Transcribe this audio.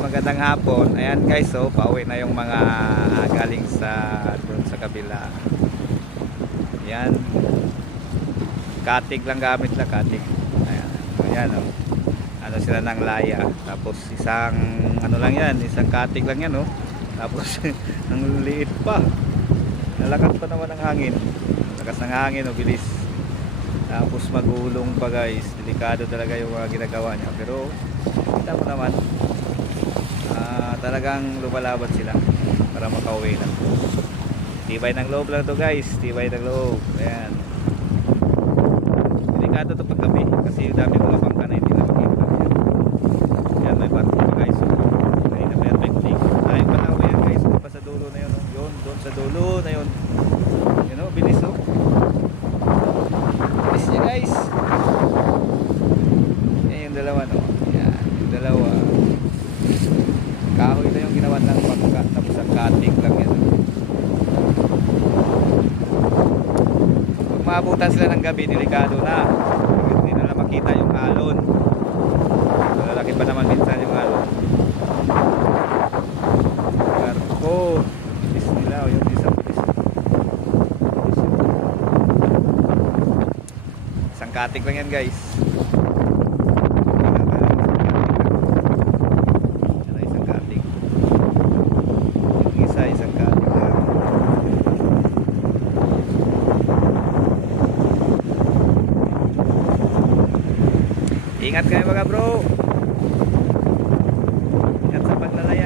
magandang hapon. Ayan guys, so pauwi na yung mga galing sa doon sa kabila. Ayan. Katig lang gamit lang, katig. Ayan. Ayan oh. Ano sila ng laya. Tapos isang ano lang yan, isang katig lang yan oh. Tapos ang liit pa. Nalakas pa naman ang hangin. Lakas ng hangin oh, bilis. Tapos magulong pa guys. Delikado talaga yung mga ginagawa niya. Pero kita mo naman, talagang lumalaban sila para makauwi lang. Tibay ng loob lang to guys. Tibay ng loob. Ayan. Delikado to pag gabi kasi yung dami mga bangka na hindi na makita. Ayan, may barko pa guys. Ayun na perfect link. Tayo pa na yan guys. Doon pa sa dulo na yun. Yun, doon sa dulo na yun. You know, bilis oh. Bilis niya guys. Ayan yung dalawa no. Ayan, yung dalawa. Kahoy na yung ginawa ng bangka. Tapos ang kating lang yan. Pag maabutan sila ng gabi, delikado na. Hindi na makita yung alon. Lalaki pa naman minsan yung alon. Barko. Bilis nila. O yung isang bilis. Isang kating lang yan guys. Isang katig lang. Ingat kayo mga bro.